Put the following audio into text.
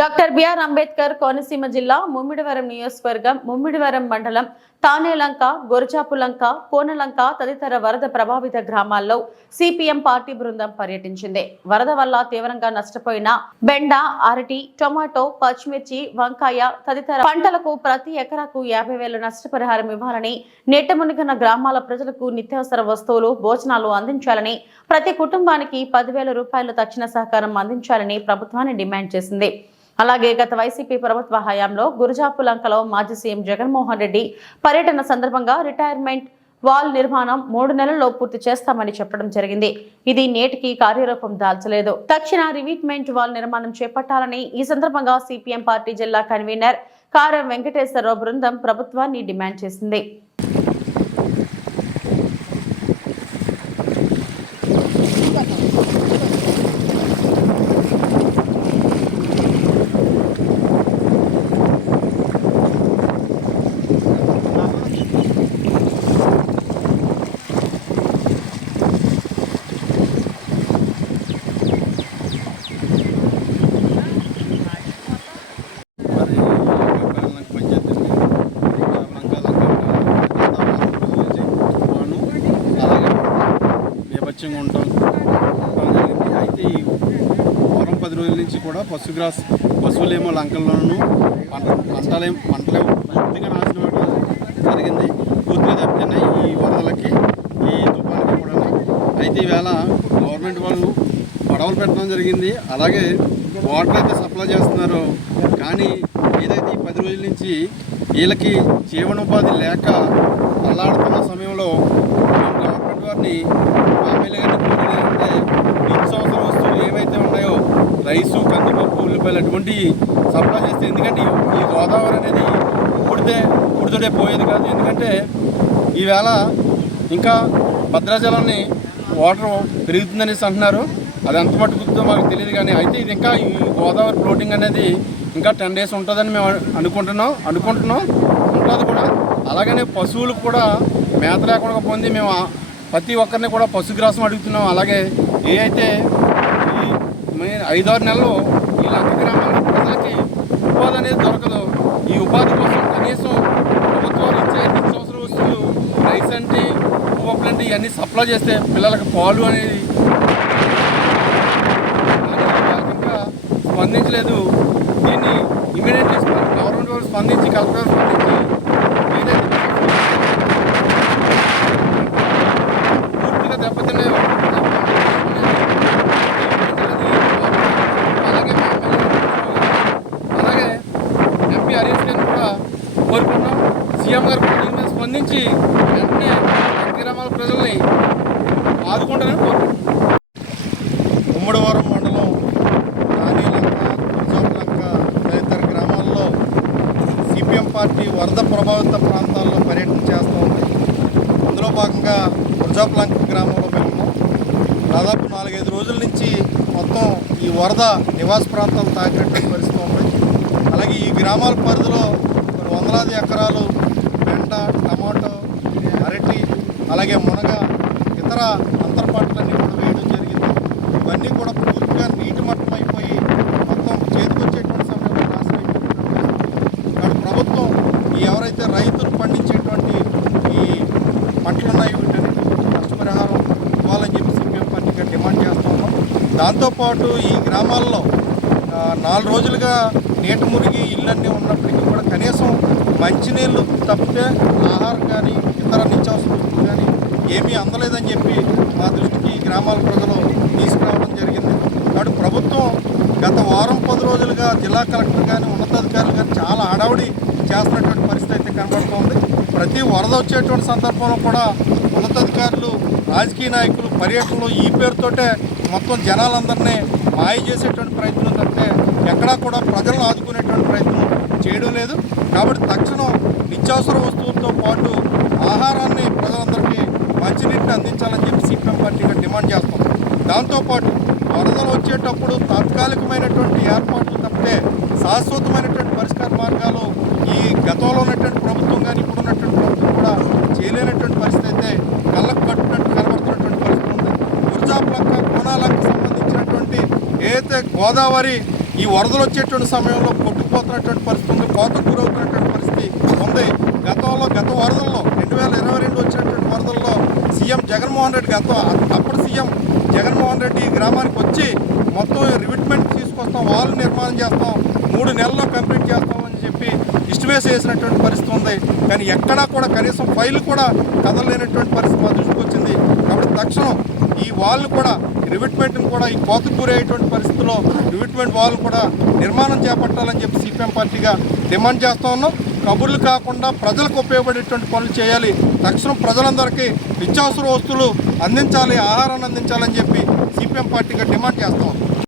Doctor BR Ambedkar Konaseema జిల్లా ముమ్మిడివరం నియోజకవర్గం ముమ్మిడివరం మండలం తానేలంక గొరచాపులంక కోనలంక తదితర వరద ప్రభావిత గ్రామాల్లో సిపిఎం పార్టీ బృందం పర్యటించింది. వరద వల్ల తీవ్రంగా నష్టపోయిన బెండ అరటి టొమాటో పచ్చిమిర్చి వంకాయ తదితర పంటలకు ప్రతి ఎకరాకు యాభై వేల నష్టపరిహారం ఇవ్వాలని నీట మునిగిన గ్రామాల ప్రజలకు నిత్యావసర వస్తువులు భోజనాలు అందించాలని ప్రతి కుటుంబానికి పదివేల రూపాయలు తక్షణ సహకారం అందించాలని ప్రభుత్వాన్ని డిమాండ్ చేసింది. అలాగే గత వైసీపీ ప్రభుత్వ హయాంలో గురుజాపులంకలో మాజీ సీఎం జగన్మోహన్ రెడ్డి పర్యటన సందర్భంగా రిటైర్మెంట్ వాల్ నిర్మాణం మూడు నెలల్లో పూర్తి చేస్తామని చెప్పడం జరిగింది. ఇది నేటికి కార్యరూపం దాల్చలేదు. తక్షణ రివీట్మెంట్ వాల్ నిర్మాణం చేపట్టాలని ఈ సందర్భంగా సిపిఎం పార్టీ జిల్లా కన్వీనర్ కారం వెంకటేశ్వరరావు బృందం ప్రభుత్వాన్ని డిమాండ్ చేసింది మరి లంక పంచాయతీ లంక తుఫాను అలాగే నేపథ్యంగా ఉంటాం. జరిగింది అయితే ఈ వారం పది రోజుల నుంచి కూడా పశుగ్రాస్ పశువులేమో లంకల్లోనూ పంట పంటలేం పంటలేమో పూర్తిగా నాశనం జరిగింది. పూర్తిగా దెబ్బతిన్నాయి ఈ వరదలకి ఈ తుఫాన్కి కూడా. అయితే ఈవేళ గవర్నమెంట్ వాళ్ళు పడవలు పెట్టడం జరిగింది. అలాగే వాటర్ అయితే సప్లై చేస్తున్నారు. కానీ ఏదైతే ఈ పది రోజుల నుంచి వీళ్ళకి జీవనోపాధి లేక అల్లాడుతున్న సమయంలో వారిని ఎమ్మెల్యే గారిని కోరేది అంటే నిత్యావసర వస్తువులు ఏవైతే ఉన్నాయో రైసు కందిపప్పు ఉల్లిపాయలు అటువంటి సప్లై చేస్తే ఎందుకంటే ఈ- గోదావరి అనేది పుడితే పుడితోడే పోయేది కాదు. ఎందుకంటే ఈవేళ ఇంకా భద్రాచలాన్ని వాటర్ పెరుగుతుందనేసి అంటున్నారు. అది ఎంత మట్టుకుతుందో మాకు తెలియదు కానీ అయితే ఇది ఇంకా ఈ గోదావరి ఫ్లోటింగ్ అనేది ఇంకా టెన్ డేస్ ఉంటుందని మేము అనుకుంటున్నాం అనుకుంటున్నాం. ఉంటుంది కూడా. అలాగనే పశువులకు కూడా మేత లేకుండా పొంది మేము ప్రతి ఒక్కరిని కూడా పశుగ్రాసం అడుగుతున్నాం. అలాగే ఏ అయితే ఈ మే- ఐదారు నెలలు ఈ లక్ష గ్రామాల ప్రజలకి ఉపాధి అనేది దొరకదు ఈ ఉపాధి కోసం కనీసం ప్రభుత్వాలు ఇచ్చే నిత్యవసర వస్తువులు రైస్ అంటే ఉప్పు అంటే ఇవన్నీ సప్లై చేస్తే పిల్లలకు పాలు అనేది కానీ ఇంకా స్పందించలేదు దీన్ని ఇమీడియట్లీ గవర్నమెంట్ వాళ్ళు స్పందించి కలెక్టర్ స్పందించి ఏదైతే పూర్తిగా దెబ్బతిన్నాయో అలాగే మా ఎమ్మెల్యే అలాగే ఎంపీ హరీష్ గారిని కూడా కోరుకున్నాం సీఎం గారు కూడా దీని మీద స్పందించి వెంటనే గ్రామాల ప్రజల్ని ఆదుకుంటారని కోరుకుంటున్నాం. ఉమ్మడివారం మండలం రాణిలంక గుర్జాపులంక తదితర గ్రామాల్లో సిపిఎం పార్టీ వరద ప్రభావిత ప్రాంతాల్లో పర్యటన చేస్తూ ఉంది. అందులో భాగంగా గుర్జాపులంక గ్రామంలో మేము దాదాపు నాలుగైదు రోజుల నుంచి మొత్తం ఈ వరద నివాస ప్రాంతాలు తాకినటువంటి పరిస్థితి అలాగే ఈ గ్రామాల పరిధిలో కొన్ని వందలాది ఎకరాలు బెండ టమాటో అరటి అలాగే మునగ ఇతర అంతర పంటలన్నీ కూడా వేయడం జరిగింది. ఇవన్నీ కూడా పూర్తిగా నీటి మట్టం అయిపోయి మొత్తం చేతికొచ్చేటువంటి సమయంలో నాశనం అయిపోయినటువంటి కాబట్టి ప్రభుత్వం ఈ ఎవరైతే రైతులు పండించేటువంటి ఈ పంటలు ఉన్నాయి వీటన్నిటి నష్టపరిహారం ఇవ్వాలని చెప్పి సిపిఎం పార్టీగా డిమాండ్ చేస్తున్నాం దాంతోపాటు ఈ గ్రామాల్లో నాలుగు రోజులుగా నీట మురిగి ఇళ్ళన్నీ ఉన్నప్పటికీ కూడా కనీసం మంచినీళ్ళు తప్పితే ఆహారం కానీ ఇతర నిత్యావసర వస్తువులు కానీ ఏమీ అందలేదని చెప్పి మా దృష్టికి గ్రామాల ప్రజలు తీసుకురావడం జరిగింది. కాబట్టి ప్రభుత్వం గత వారం పది రోజులుగా జిల్లా కలెక్టర్ కానీ ఉన్నతాధికారులు కానీ చాలా హడావుడి చేస్తున్నటువంటి పరిస్థితి అయితే కనబడుతోంది ప్రతి వరద వచ్చేటువంటి సందర్భంలో కూడా ఉన్నతాధికారులు రాజకీయ నాయకులు పర్యటనలో ఈ పేరుతోటే మొత్తం జనాలందరినీ మాయ చేసేటువంటి ప్రయత్నం తప్పితే ఎక్కడా కూడా ప్రజలను ఆదుకునేటువంటి ప్రయత్నం చేయడం లేదు. కాబట్టి తక్షణం నిత్యావసర వస్తువులతో పాటు ఆహారాన్ని ప్రజలందరికీ మంచినీటిని అందించాలని చెప్పి సిపిఎం పార్టీగా డిమాండ్ చేస్తాం దాంతోపాటు వరదలు వచ్చేటప్పుడు తాత్కాలికమైనటువంటి ఏర్పాట్లు తప్పితే శాశ్వతమైనటువంటి పరిష్కార మార్గాలు ఈ గతంలో ఉన్నటువంటి ప్రభుత్వం కానీ ఇప్పుడు ఉన్నటువంటి ప్రభుత్వం కూడా చేయలేనటువంటి పరిస్థితి అయితే కళ్ళకు కట్టునట్టు కనబడుతున్నటువంటి పరిస్థితి ఉంది గుర్జాపులంక కోణాలకు సంబంధించినటువంటి ఏదైతే గోదావరి ఈ వరదలు వచ్చేటువంటి సమయంలో కొట్టుకుపోతున్నటువంటి పరిస్థితి ఉంది కోతకు గురవుతున్నటువంటి పరిస్థితి ఉంది. గతంలో గత వరదల్లో రెండు వేల ఇరవై రెండు వచ్చినటువంటి వరదల్లో సీఎం జగన్మోహన్ రెడ్డి గత అప్పుడు సీఎం జగన్మోహన్ రెడ్డి ఈ గ్రామానికి వచ్చి మొత్తం రివిట్మెంట్ తీసుకొస్తాం వాళ్ళు నిర్మాణం చేస్తాం మూడు నెలల్లో కంప్లీట్ చేస్తాం అని చెప్పి ఇష్టవేసి వేసినటువంటి పరిస్థితి ఉంది. కానీ ఎక్కడా కూడా కనీసం ఫైల్ కూడా కదలలేనటువంటి పరిస్థితి మా దృష్టికి వచ్చింది. తక్షణం ఈ వాళ్ళు కూడా రివిట్మెంట్ని కూడా ఈ కోతకు గురయ్యేటువంటి పరిస్థితుల్లో రివిట్మెంట్ వాళ్ళు కూడా నిర్మాణం చేపట్టాలని చెప్పి సిపిఎం పార్టీగా డిమాండ్ చేస్తా ఉన్నాం. కబుర్లు కాకుండా ప్రజలకు ఉపయోగపడేటువంటి పనులు చేయాలి. తక్షణం ప్రజలందరికీ నిత్యావసర వస్తువులు అందించాలి ఆహారాన్ని అందించాలని చెప్పి సిపిఎం పార్టీగా డిమాండ్ చేస్తా ఉన్నాం.